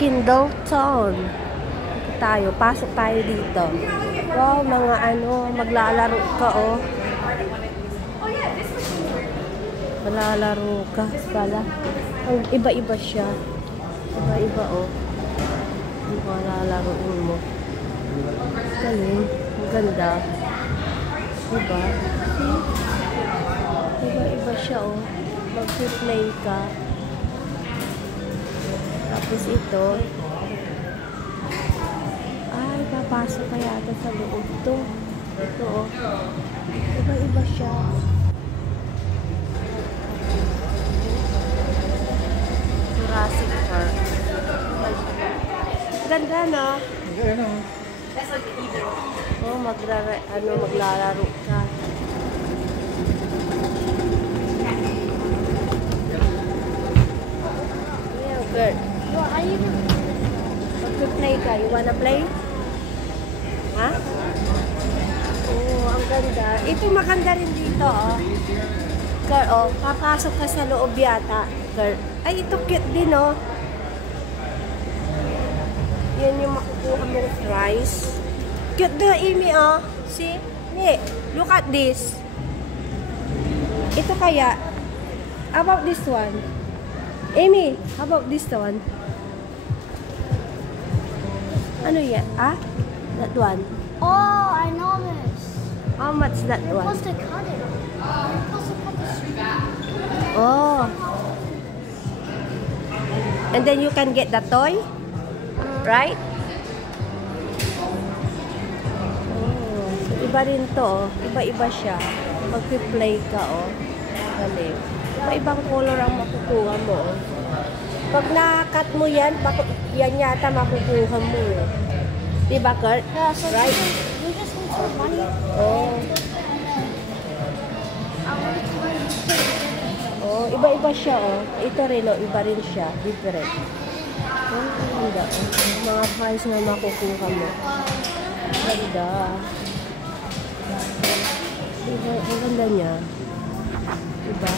Kindleton. Pasok tayo dito. Wow, mga maglalaro ka, oh. Maglalaro ka pala. Iba-iba siya. Iba-iba, oh. Yung malalaroin mo. Galing. Ang ganda. Diba? Iba-iba siya, oh. Mag-play ka. Tapos ito. Ay, papasok ka yata sa loob to. Ito, oh. Iba-iba siya. Jurassic Park. Ganda, no? Ganda, no? Oh, maglalaro ka. Yeah, good. Mag-play ka. You wanna play? Ha? Oh, ang ganda. Ito maganda rin dito, oh. Girl, oh, papasok ka sa loob yata. Girl. Ay, ito cute din, oh. Yan yung makukuha mong prize. Cute na, Amy, oh. See? Nee, look at this. Ito kaya. How about this one? Amy, how about this one? Ano yan? Ah? That one? Oh, I know this. How much that You're one? supposed to cut it. You're supposed to cut the string. Oh. And then you can get the toy? Right? Oh. So, iba rin to, oh. Iba-iba siya. Mag-play ka, oh. Galing. Iba-ibang color ang makukuha mo, oh. Pag na-cut mo yan, yan yata makukuha mo, eh. Diba, Kurt? Yeah, so Right? you just need some money. Oh. Oh, iba-iba siya, oh. Ito rin, oh. Iba rin siya. Different. Oh, ganda, oh. Mga prize na makukuha mo. Ganda. Diba? Ang ganda niya. Diba?